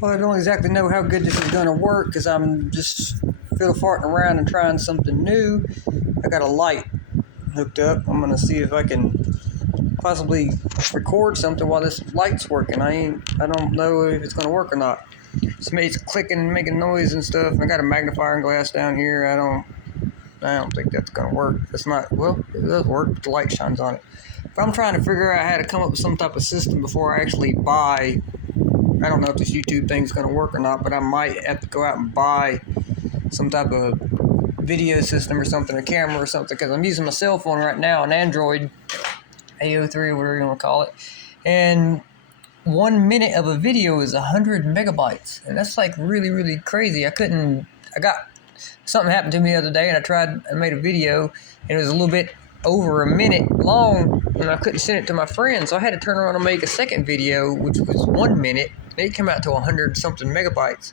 Well, I don't exactly know how good this is going to work because I'm just fiddle farting around and trying something new. I got a light hooked up. I'm going to see if I can possibly record something while this light's working. I don't know if it's going to work or not. It's clicking and making noise and stuff. And I got a magnifying glass down here. I don't think that's going to work. It's not, well, it does work, but the light shines on it. But I'm trying to figure out how to come up with some type of system before I actually buy. I don't know if this YouTube thing's going to work or not, but I might have to go out and buy some type of video system or something, a camera or something, because I'm using my cell phone right now, an Android AO3, whatever you want to call it, and 1 minute of a video is 100 megabytes, and that's like really crazy. Something happened to me the other day, and I made a video, and it was a little bit over a minute long, and I couldn't send it to my friends, so I had to turn around and make a second video, which was 1 minute. It came out to 100 something megabytes.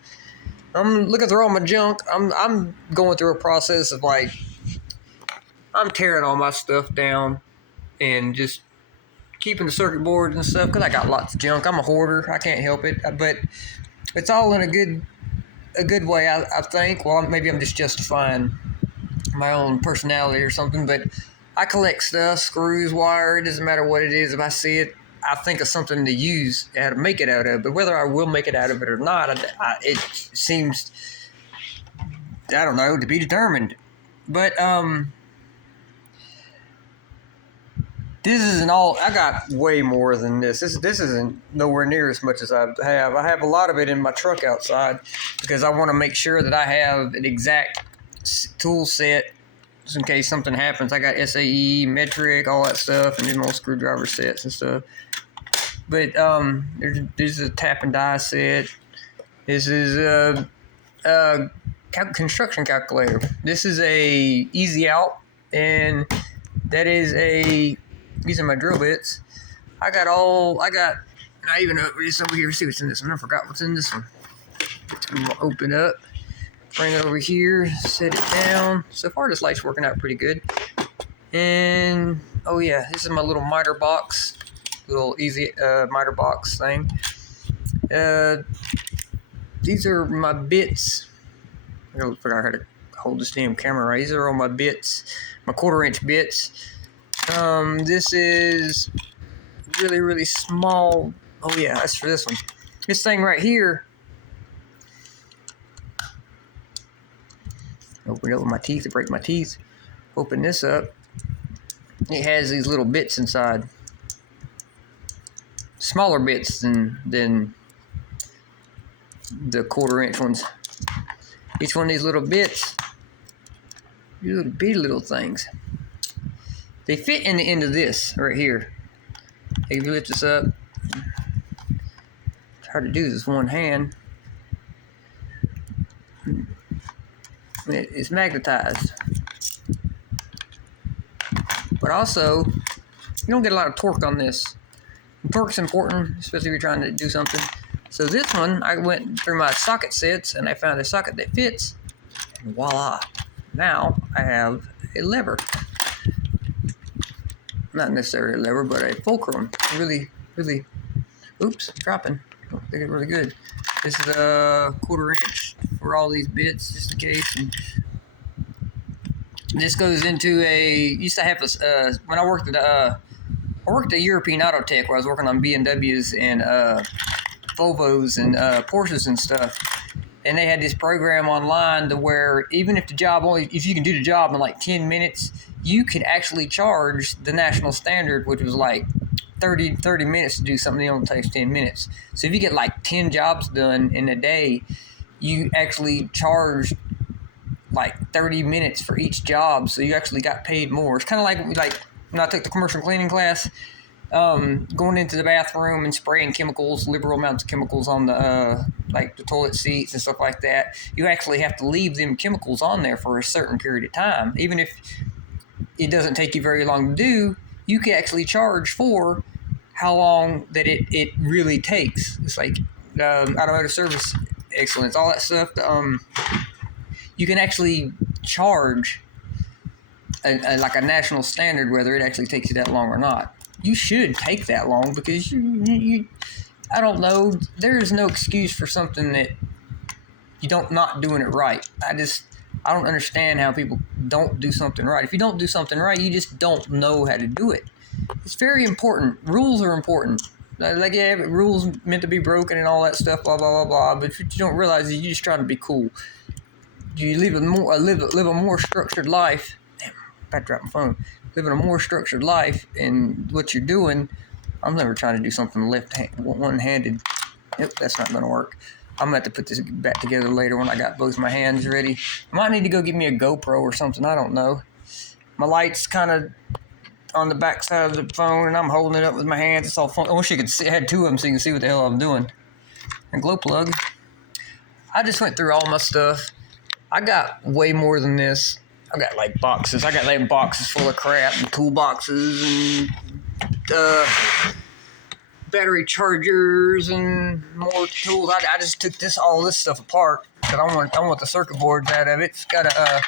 I'm looking through all my junk. I'm going through a process of like, I'm tearing all my stuff down and just keeping the circuit boards and stuff, because I got lots of junk. I'm a hoarder. I can't help it, but it's all in a good way, I think. Well, maybe I'm just justifying my own personality or something, but I collect stuff, screws, wire, it doesn't matter what it is. If I see it, I think of something to use, how to make it out of. But whether I will make it out of it or not, it seems, I don't know, to be determined. But this isn't all. I got way more than this. This isn't nowhere near as much as I have. I have a lot of it in my truck outside because I want to make sure that I have an exact tool set just in case something happens. I got SAE, metric, all that stuff, and then more screwdriver sets and stuff. But there's a tap and die set. This is a construction calculator. This is a easy out, and that is these are my drill bits. I even open this over here, see what's in this one. I forgot what's in this one. I'm gonna open up, bring it over here, set it down. So far this light's working out pretty good. And oh yeah, this is my little miter box. Little easy miter box thing. These are my bits. I gotta figure out how to hold this damn camera right. These are all my bits, my 1/4-inch bits. This is really small. Oh yeah, that's for this one. This thing right here. Open it up with my teeth to break my teeth. Open this up. It has these little bits inside. Smaller bits than the 1/4-inch ones. Each one of these little bits, these little bitty little things, they fit in the end of this right here. If you lift this up, try to do this one hand. It's magnetized, but also you don't get a lot of torque on this. And torque's important, especially if you're trying to do something. So this one, I went through my socket sets and I found a socket that fits, and voila! Now I have a lever. Not necessarily a lever, but a fulcrum. Really, oops, dropping. Oh, they get really good. This is a 1/4-inch for all these bits, just in case. And this goes into used to have when I worked at European Auto Tech, where I was working on BMWs and Volvos and Porsches and stuff. And they had this program online to where even if if you can do the job in like 10 minutes, you could actually charge the national standard, which was like 30 minutes to do something that only takes 10 minutes. So if you get like 10 jobs done in a day, you actually charge like 30 minutes for each job. So you actually got paid more. It's kind of like when I took the commercial cleaning class, going into the bathroom and spraying chemicals, liberal amounts of chemicals on the like the toilet seats and stuff like that. You actually have to leave them chemicals on there for a certain period of time. Even if it doesn't take you very long to do, you can actually charge for how long that it really takes. It's like automotive service excellence, all that stuff. You can actually charge like a national standard, whether it actually takes you that long or not. You should take that long because you I don't know. There is no excuse for something that you don't not doing it right. I don't understand how people don't do something right. If you don't do something right, you just don't know how to do it. It's very important. Rules are important. Like, yeah, rules meant to be broken and all that stuff, blah, blah, blah, blah. But if you don't realize that you're just trying to be cool. You live a more structured life. Damn, I'm about to drop my phone. Living a more structured life in what you're doing. I'm never trying to do something one-handed. Yep, that's not going to work. I'm going to have to put this back together later when I got both my hands ready. I might need to go get me a GoPro or something. I don't know. My light's kind of on the back side of the phone, and I'm holding it up with my hands. It's all fun. I wish you could see. I had two of them so you can see what the hell I'm doing. And glow plug. I just went through all my stuff. I got way more than this. I got like boxes. I got like boxes full of crap and toolboxes and battery chargers and more tools. I just took all this stuff apart because I want the circuit boards out of it. It's got a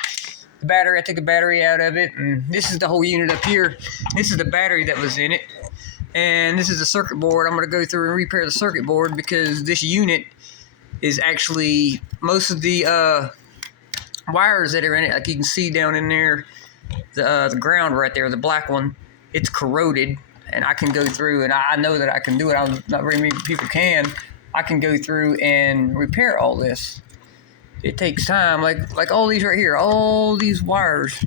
battery. I took a battery out of it, and this is the whole unit up here. This is the battery that was in it, and this is the circuit board. I'm going to go through and repair the circuit board because this unit is actually most of the wires that are in it, like you can see down in there, the ground right there, the black one, it's corroded, and I can go through, and I know that I can do it. Not very many people can. I can go through and repair all this. It takes time, like all these right here, all these wires.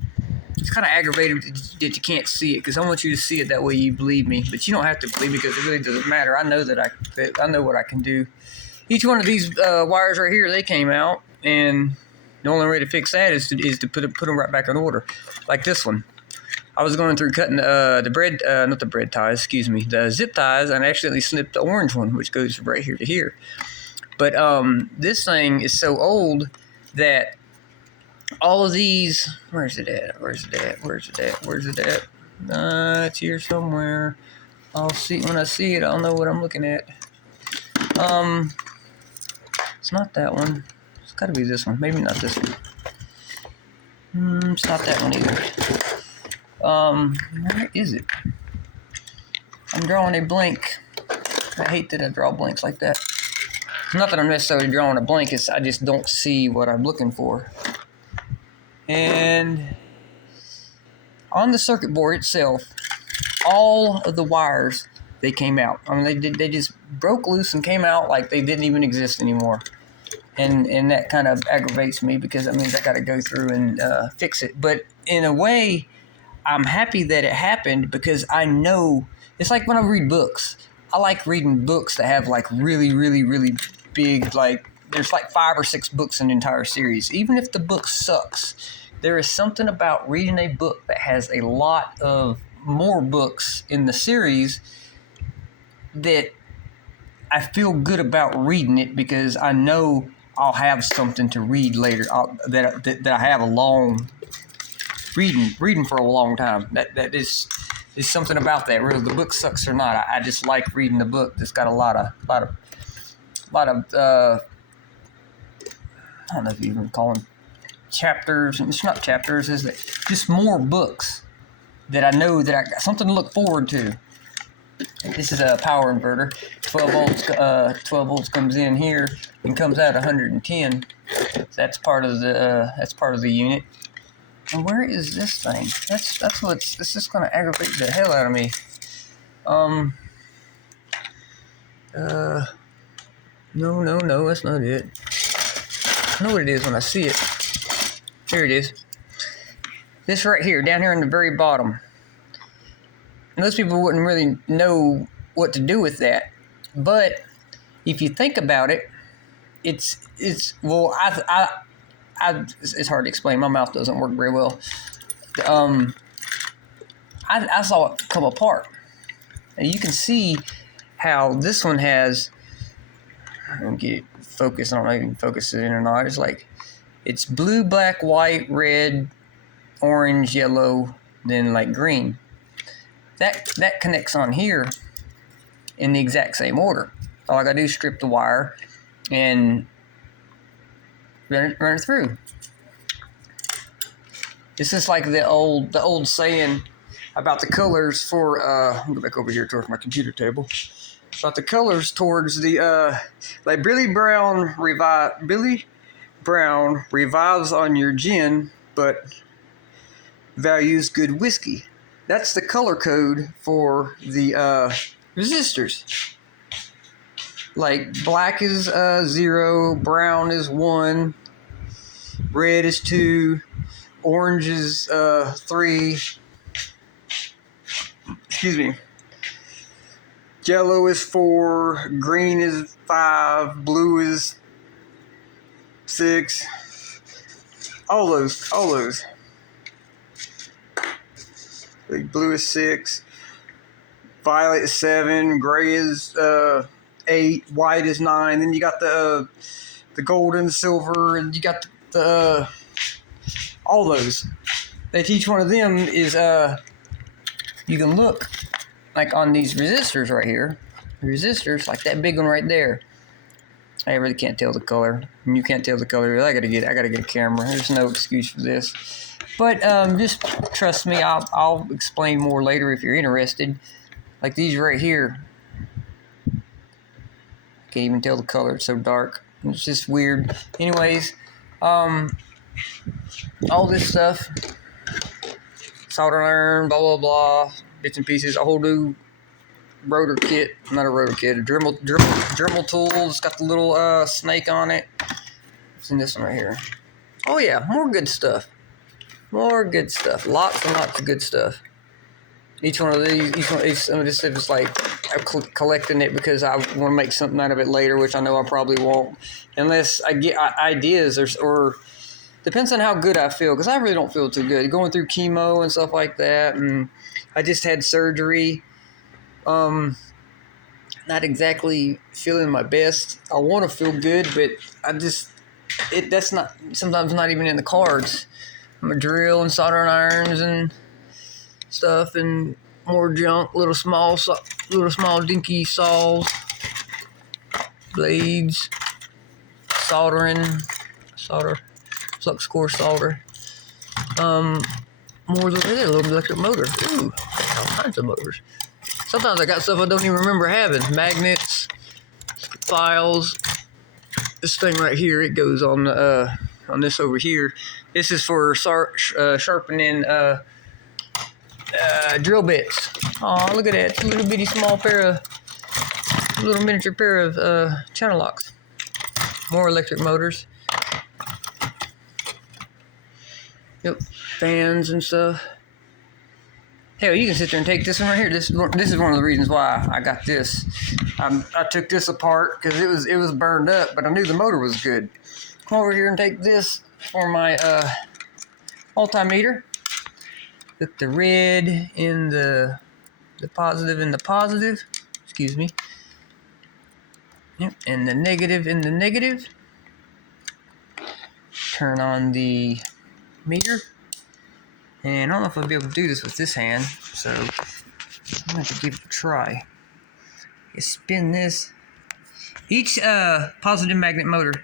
It's kind of aggravating that you can't see it because I want you to see it, that way you believe me. But you don't have to believe me because it really doesn't matter. I know that I know what I can do. Each one of these wires right here, they came out, and the only way to fix that is to put them right back in order, like this one. I was going through cutting the zip ties, and I accidentally snipped the orange one, which goes from right here to here. But this thing is so old that all of these, where's it at? It's here somewhere. I'll see when I see it. I'll know what I'm looking at. It's not that one. It's got to be this one. Maybe not this one. It's not that one either. Where is it? I'm drawing a blank. I hate that I draw blanks like that. Not that I'm necessarily drawing a blank. I just don't see what I'm looking for. And on the circuit board itself, all of the wires, they came out. I mean, they just broke loose and came out like they didn't even exist anymore. And that kind of aggravates me because that means I got to go through and fix it. But in a way, I'm happy that it happened because I know it's like when I read books. I like reading books that have like really, really, really big, like there's like 5 or 6 books in the entire series. Even if the book sucks, there is something about reading a book that has a lot of more books in the series that I feel good about reading it because I know I'll have something to read later that I have a long reading for a long time. That is something about that. Whether the book sucks or not, I just like reading the book that's got a lot of I don't know if you even call them chapters. It's not chapters, is it? Just more books that I know that I got something to look forward to. This is a power inverter. 12 volts comes in here and comes out 110. So that's part of the unit. And where is this thing? This is going to aggravate the hell out of me. No, that's not it. I know what it is when I see it. Here it is. This right here, down here in the very bottom. Most people wouldn't really know what to do with that. But if you think about it, it's hard to explain. My mouth doesn't work very well. I saw it come apart. And you can see how this one has, I don't get it focused. I don't know if you can focus it in or not. It's like, it's blue, black, white, red, orange, yellow, then like green. That connects on here in the exact same order. All I gotta do is strip the wire and run it through. This is like the old saying about the colors for I'll go back over here towards my computer table. But the colors towards the like Billy Brown revives on your gin, but values good whiskey. That's the color code for the resistors. Like black is 0, brown is 1, red is 2, orange is 3. Excuse me. Yellow is 4, green is 5, blue is 6. All those. Like blue is 6, violet is 7, gray is 8, white is 9. Then you got the gold and silver, and you got the all those. That each one of them is you can look like on these resistors right here. Resistors like that big one right there. I really can't tell the color. And you can't tell the color. I gotta get a camera. There's no excuse for this. But just trust me. I'll explain more later if you're interested. Like these right here. Can't even tell the color. It's so dark. It's just weird. Anyways, all this stuff, solder iron, blah blah blah, bits and pieces, a whole new rotor kit. Not a rotor kit. A Dremel tool. It's got the little snake on it. It's in this one right here. Oh yeah, more good stuff. More good stuff. Lots and lots of good stuff. Each one of these, some of this stuff is like I'm collecting it because I want to make something out of it later, which I know I probably won't, unless I get ideas or depends on how good I feel, because I really don't feel too good going through chemo and stuff like that, and I just had surgery. Not exactly feeling my best. I want to feel good, but that's not sometimes not even in the cards. I'm a drill and soldering irons and stuff and more junk, little small dinky saws, blades, solder, flux core solder. More than a little electric motor. Ooh, all kinds of motors. Sometimes I got stuff I don't even remember having. Magnets, files. This thing right here, it goes on this over here. This is for sharpening drill bits. Oh, look at that! It's a little bitty small little miniature pair of channel locks. More electric motors. Yep, fans and stuff. Hell, you can sit there and take this one right here. This is one of the reasons why I got this. I took this apart because it was burned up, but I knew the motor was good. Come over here and take this for my multimeter. Put the red in the positive in the positive. Excuse me. Yep, and the negative in the negative. Turn on the meter. And I don't know if I'll be able to do this with this hand, so I'm going to have to give it a try. You spin this. Each positive magnet motor